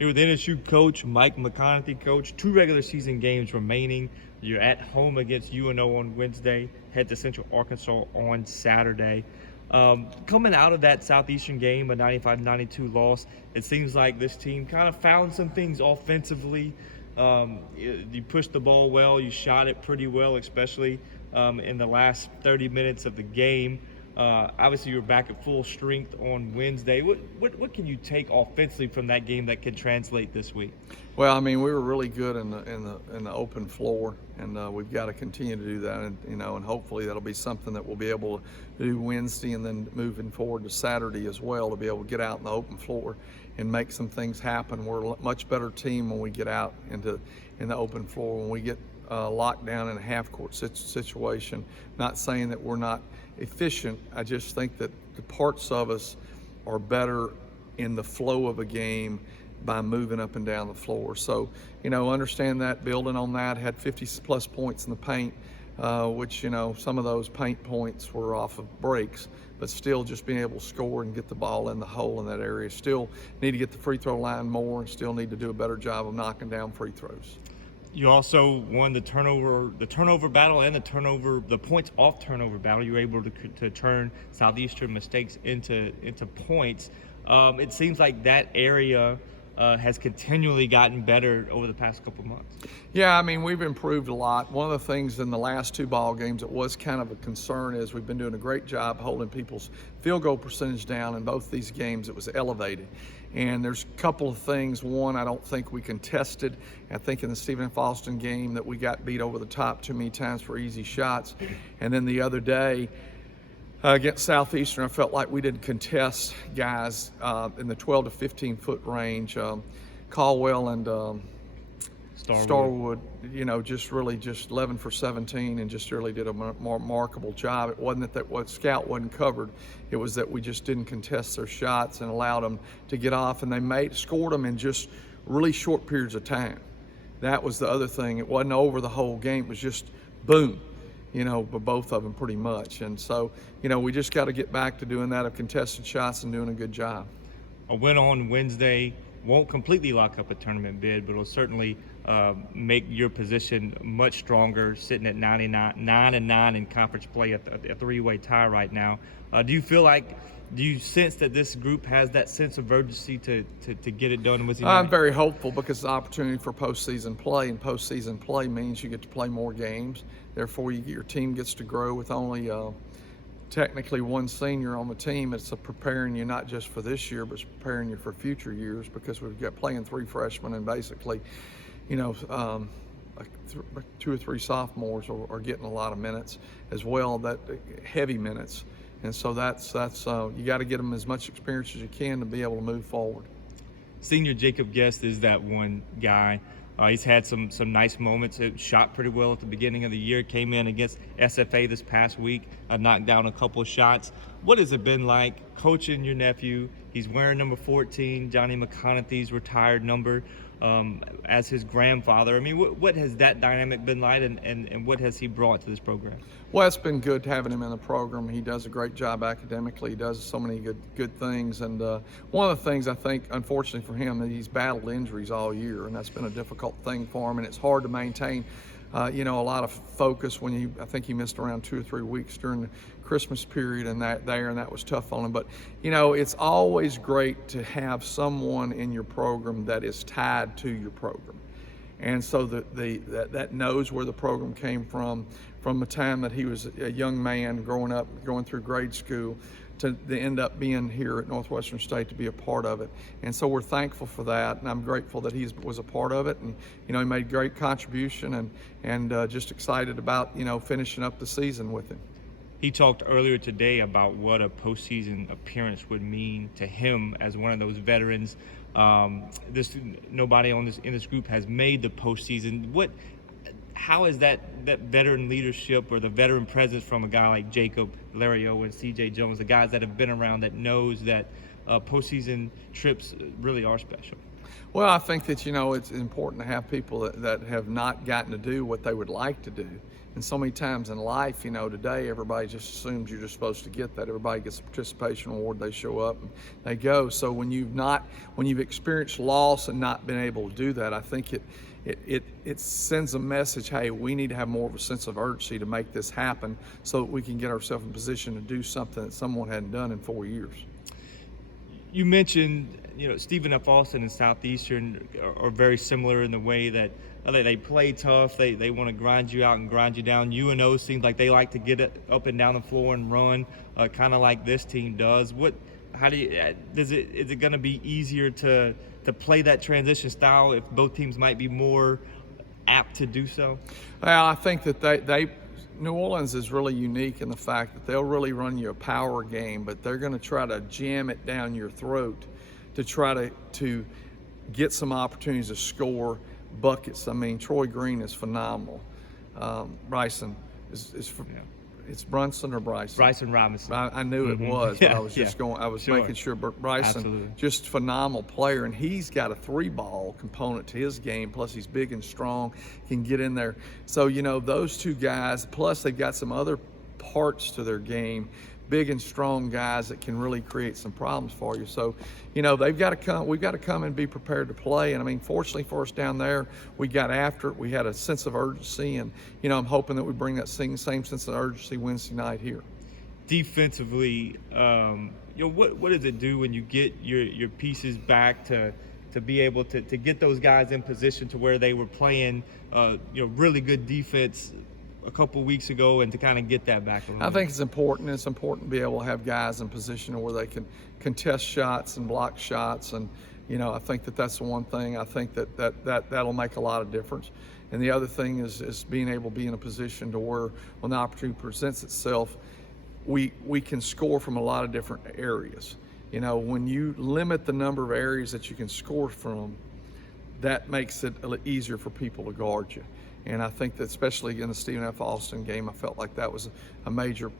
Here with NSU Coach Mike McConathy. Coach, 2 regular season games remaining. You're at home against UNO on Wednesday, head to Central Arkansas on Saturday. Coming out of that Southeastern game, a 95-92 loss, it seems like this team kind of found some things offensively. You pushed the ball well, you shot it pretty well, especially in the last 30 minutes of the game. Obviously, you're back at full strength on Wednesday. What can you take offensively from that game that can translate this week? Well, I mean, we were really good in the open floor, and we've got to continue to do that. And hopefully that'll be something that we'll be able to do Wednesday, and then moving forward to Saturday as well, to be able to get out in the open floor and make some things happen. We're a much better team when we get out in the open floor, when we get locked down in a half-court situation. Not saying that we're not efficient. I just think that the parts of us are better in the flow of a game by moving up and down the floor. So, understand that, building on that, had 50-plus points in the paint, which, some of those paint points were off of breaks, but still just being able to score and get the ball in the hole in that area. Still need to get the free throw line more, and still need to do a better job of knocking down free throws. You also won the turnover battle and the points off turnover battle. You were able to turn Southeastern mistakes into points. It seems like that area has continually gotten better over the past couple months. Yeah, I mean, we've improved a lot. One of the things in the last 2 ball games that was kind of a concern is we've been doing a great job holding people's field goal percentage down. In both these games, it was elevated. And there's a couple of things. One, I don't think we contested. I think in the Stephen F. Austin game that we got beat over the top too many times for easy shots. And then the other day against Southeastern, I felt like we didn't contest guys in the 12 to 15 foot range. Caldwell and Starwood, just 11 for 17, and just really did a remarkable job. It wasn't that what Scout wasn't covered. It was that we just didn't contest their shots and allowed them to get off, and they scored them in just really short periods of time. That was the other thing. It wasn't over the whole game. It was just boom, but both of them pretty much. And so, we just got to get back to doing that, of contested shots and doing a good job. A win on Wednesday won't completely lock up a tournament bid, but it'll certainly make your position much stronger, sitting at 9-9 in conference play at a 3-way tie right now. Do you sense that this group has that sense of urgency to get it done? I'm very hopeful, because it's an opportunity for postseason play, and postseason play means you get to play more games. Therefore, your team gets to grow with only technically one senior on the team. It's preparing you not just for this year, but it's preparing you for future years, because we've got playing 3 freshmen and basically, 2 or 3 sophomores are getting a lot of minutes as well, that heavy minutes. And so that's you got to get them as much experience as you can to be able to move forward. Senior Jacob Guest is that one guy. He's had some nice moments. It shot pretty well at the beginning of the year. Came in against SFA this past week, knocked down a couple of shots. What has it been like coaching your nephew? He's wearing number 14, Johnny McConathy's retired number, as his grandfather. I mean, what has that dynamic been like, and what has he brought to this program? Well, it's been good having him in the program. He does a great job academically. He does so many good things. And one of the things I think, unfortunately for him, he's battled injuries all year, and that's been a difficult thing for him. And it's hard to maintain, a lot of focus when I think he missed around 2 or 3 weeks during the Christmas period, and that was tough on him. But it's always great to have someone in your program that is tied to your program. And so that knows where the program came from the time that he was a young man growing up, going through grade school, to end up being here at Northwestern State to be a part of it. And so we're thankful for that, and I'm grateful that he was a part of it. And he made great contribution, and just excited about finishing up the season with him. He talked earlier today about what a postseason appearance would mean to him as one of those veterans. Nobody in this group has made the postseason. How is that veteran leadership, or the veteran presence from a guy like Jacob, Larry Owen, C.J. Jones, the guys that have been around, that knows that postseason trips really are special? Well, I think that, it's important to have people that have not gotten to do what they would like to do. And so many times in life, today everybody just assumes you're just supposed to get that. Everybody gets a participation award, they show up and they go. So when you've experienced loss and not been able to do that, I think it sends a message, hey, we need to have more of a sense of urgency to make this happen so that we can get ourselves in position to do something that someone hadn't done in 4 years. You mentioned, Stephen F. Austin and Southeastern are very similar in the way that they play tough. They want to grind you out and grind you down. UNO seems like they like to get it up and down the floor and run, kind of like this team does. Is it going to be easier to play that transition style if both teams might be more apt to do so? Well, I think that New Orleans is really unique in the fact that they'll really run you a power game, but they're going to try to jam it down your throat to try to get some opportunities to score buckets. I mean, Troy Green is phenomenal. Bryson it's Brunson or Bryson? Bryson Robinson. I knew it was, but I was making sure. Bryson, Absolutely. just phenomenal player, and he's got a 3-ball component to his game. Plus, he's big and strong, can get in there. So those two guys. Plus, they've got some other parts to their game. Big and strong guys that can really create some problems for you. So, they've got to come. We've got to come and be prepared to play. And I mean, fortunately for us down there, we got after it. We had a sense of urgency, and I'm hoping that we bring that same sense of urgency Wednesday night here. Defensively, what does it do when you get your pieces back to be able to get those guys in position to where they were playing, really good defense a couple weeks ago, and to kind of get that back a little I bit? think it's important. It's important to be able to have guys in position where they can contest shots and block shots, and I think that's the one thing. I think that'll make a lot of difference. And the other thing is being able to be in a position to where when the opportunity presents itself, we can score from a lot of different areas. When you limit the number of areas that you can score from, that makes it a little easier for people to guard you. And I think that especially in the Stephen F. Austin game, I felt like that was a major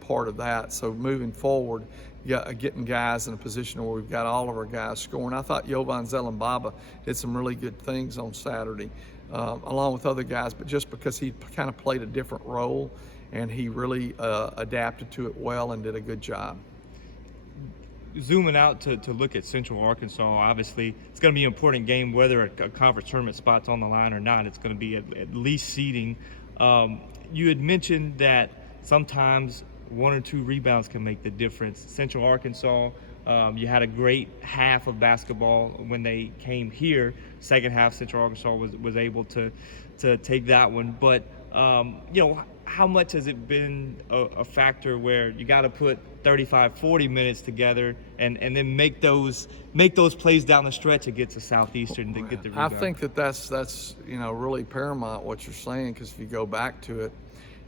part of that. So moving forward, getting guys in a position where we've got all of our guys scoring. I thought Jovan Zelembaba did some really good things on Saturday, along with other guys, but just because he kind of played a different role, and he really adapted to it well and did a good job. Zooming out to look at Central Arkansas, obviously it's going to be an important game whether a conference tournament spot's on the line or not. It's going to be at least seeding. You had mentioned that sometimes 1 or 2 rebounds can make the difference. Central Arkansas, you had a great half of basketball when they came here. Second half, Central Arkansas was able to take that one. But how much has it been a factor where you got to put 35-40 minutes together and then make those plays down the stretch against the Southeastern to get the rebound? I think that's really paramount what you're saying, because if you go back to it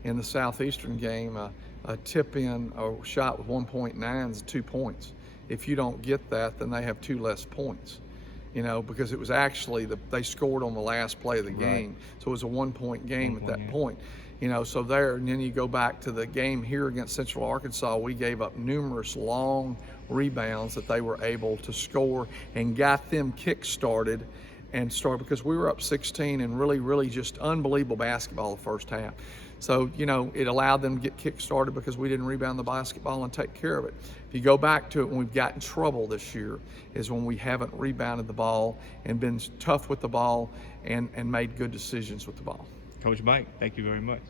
in the Southeastern game, a tip in a shot with 1.9 is 2 points. If you don't get that, then they have 2 less points. Because it was actually they scored on the last play of the game, so it was a 1-point game at that point. So there, and then you go back to the game here against Central Arkansas, we gave up numerous long rebounds that they were able to score and got them kick-started because we were up 16 and really just unbelievable basketball the first half. So, it allowed them to get kick-started because we didn't rebound the basketball and take care of it. If you go back to it, when we've got in trouble this year is when we haven't rebounded the ball and been tough with the ball and made good decisions with the ball. Coach Mike, thank you very much.